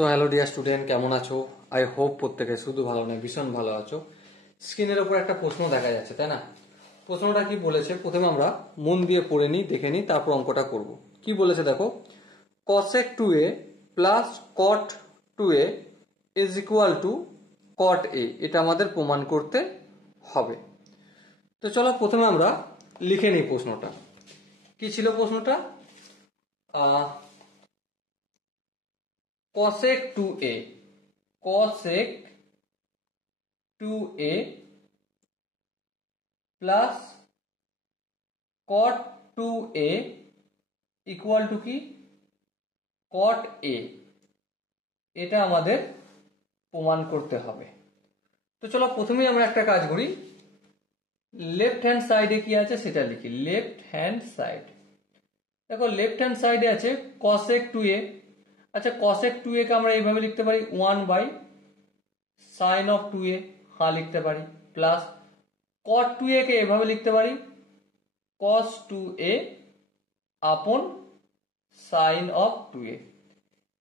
So hello dear student, কেমন আছো? I hope প্রত্যেকে শুধু ভালো নয় ভীষণ ভালো আছো। স্ক্রিনের ওপর একটা প্রশ্ন দেখা যাচ্ছে, তাই না? প্রশ্নটা কি বলেছে প্রথমে আমরা মন দিয়ে পড়ে নিই, দেখে নিই, তারপর অঙ্কটা করব। কি বলেছে দেখো, cosec 2a plus cot 2a is equal to cot a। এটা আমাদের প্রমাণ করতে হবে। তো চলো প্রথমে আমরা লিখে নিই প্রশ্নটা। কি ছিল প্রশ্নটা? cosec 2a plus cot 2a equal to কি cot a। এটা আমাদের প্রমাণ করতে হবে। তো চলো প্রথমেই আমরা একটা কাজ করি, লেফট হ্যান্ড সাইডে কি আছে সেটা লিখি। লেফট হ্যান্ড সাইড, দেখো লেফট হ্যান্ড সাইডে আছে cosec 2a। আচ্ছা cosec 2a কে আমরা এইভাবে লিখতে পারি 1/sin of 2a, হ্যাঁ লিখতে পারি, প্লাস cot 2a কে এভাবে লিখতে পারি cos 2a আপন sin of 2a।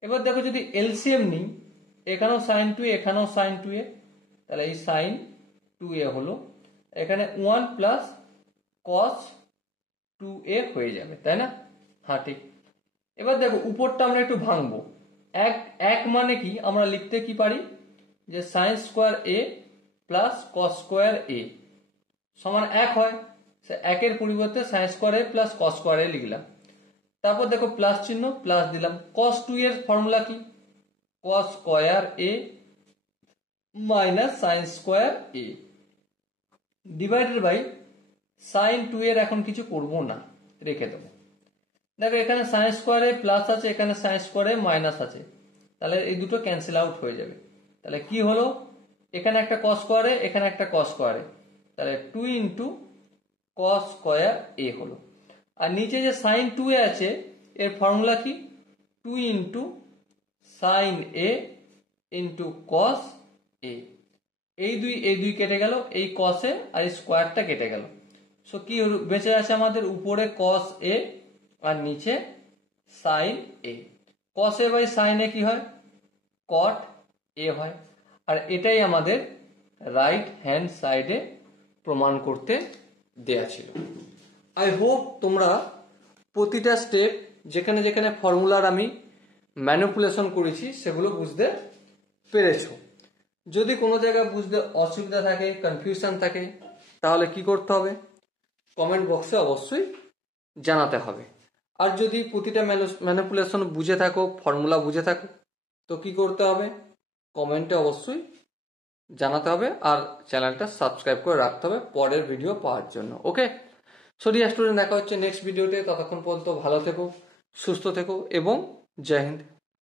এবার দেখো যদি এলসিএম নিই, এখানেও sin 2a এখানেও sin 2a, তাহলে এই sin 2a হলো, এখানে 1 প্লাস cos 2a হয়ে যাবে, তাই না? হ্যাঁ ঠিক। এবার দেখো উপরটা আমরা একটু ভাঙবো। এক মানে কি আমরা লিখতে কি পারি যে sin square a plus cos square a সমান 1 হয়। সে একের পরিবর্তে sin square a plus cos square a লিখলাম। তারপর দেখো প্লাস চিহ্ন, প্লাস দিলাম। cos 2 এর ফর্মুলা কি? cos square a minus sin square a divided by sin 2 এর এখন কিছু করব না, রেখে দেবো। দেখো এখানে sin স্কোয়ার a প্লাস আছে, এখানে sin স্কোয়ার a মাইনাস আছে, তাহলে এই দুটো ক্যান্সেল আউট হয়ে যাবে। তাহলে কি হলো, এখানে একটা cos স্কোয়ার a এখানে একটা cos স্কোয়ার a, তাহলে 2 ইন্টু cos স্কোয়ার a হলো। আর নিচে যে sin 2a আছে এর ফর্মুলা কি? 2 into sin a into cos a। এই দুই কেটে গেল, এই cos a আর এই স্কোয়ারটা কেটে গেল। সো কি বেঁচে আছে আমাদের? উপরে cos a আর নিচে sin a। cos a by sin a কি হয়? cot a হয়। আর এটাই আমাদের রাইট হ্যান্ড সাইডে প্রমাণ করতে দেয়া ছিল। আই হোপ তোমরা প্রতিটা স্টেপ যেখানে যেখানে ফর্মুলার আমি ম্যানিপুলেশন করেছি সেগুলো বুঝতে পেরেছো। যদি কোনো জায়গায় বুঝতে অসুবিধা থাকে, কনফিউশন থাকে, তাহলে কি করতে হবে? কমেন্ট বক্সে অবশ্যই জানাতে হবে। আর যদি প্রতিটা ম্যানিপুলেশন বুঝে থাকো, ফর্মুলা বুঝে থাকো, তো কি করতে হবে? কমেন্টে অবশ্যই জানাতে হবে আর চ্যানেলটা সাবস্ক্রাইব করে রাখতে হবে পরের ভিডিও পাওয়ার জন্য। ওকে, সো ডিয়ার স্টুডেন্ট, দেখা হচ্ছে নেক্সট ভিডিওতে। ততক্ষণ পর্যন্ত ভালো থেকো, সুস্থ থেকো এবং জয় হিন্দ।